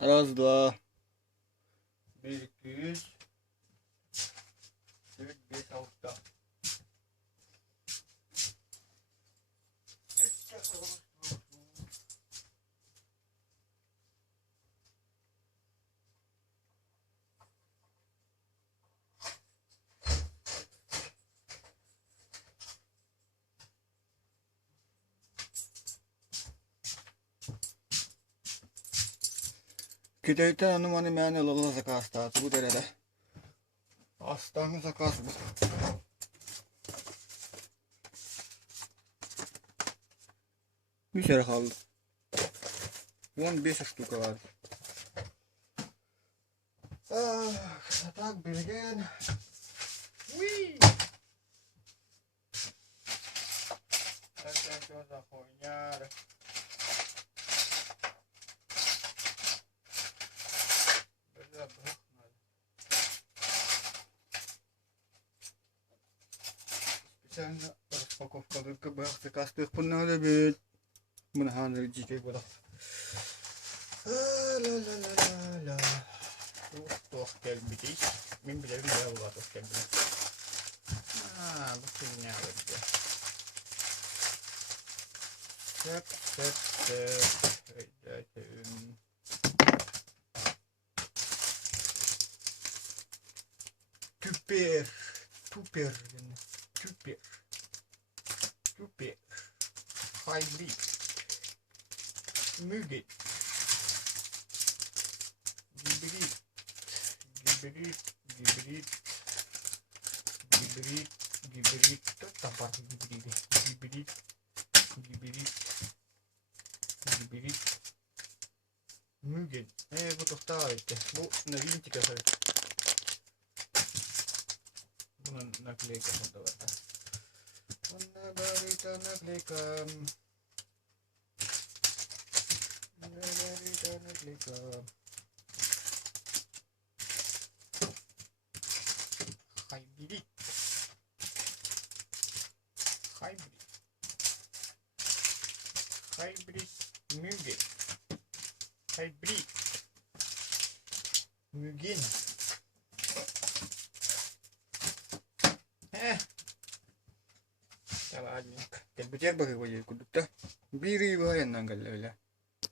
Раз, два. Bir, iki, üç. Dört, beş, altı. Kiteyten numani määni lolla sakastaa tuuterele. Astaan sakasmu. Missä hallu? 15 штука var. Так, береген. Уи! Так, что за хуйня? Специально распаковка ГКБ кастых понадобит. Мнахан речи года. Ла-ла-ла-ла-ла. Tuoh kelbitis. Min pitää yllä tuossa kelbitis. Mutta minä oikein. Typer. Hybrid. Mygget. Gibrit. Tampar gibrit. Myggen. Bu tohtaa että. Bu navintikas. Bunun nakleyka on tavata. Onna barita nakleyka. Hybrid Myggen. Hybrid Myggen. Täällä aina. Teillä pitää pakai kudutta. Biri vai ennän kalle vielä.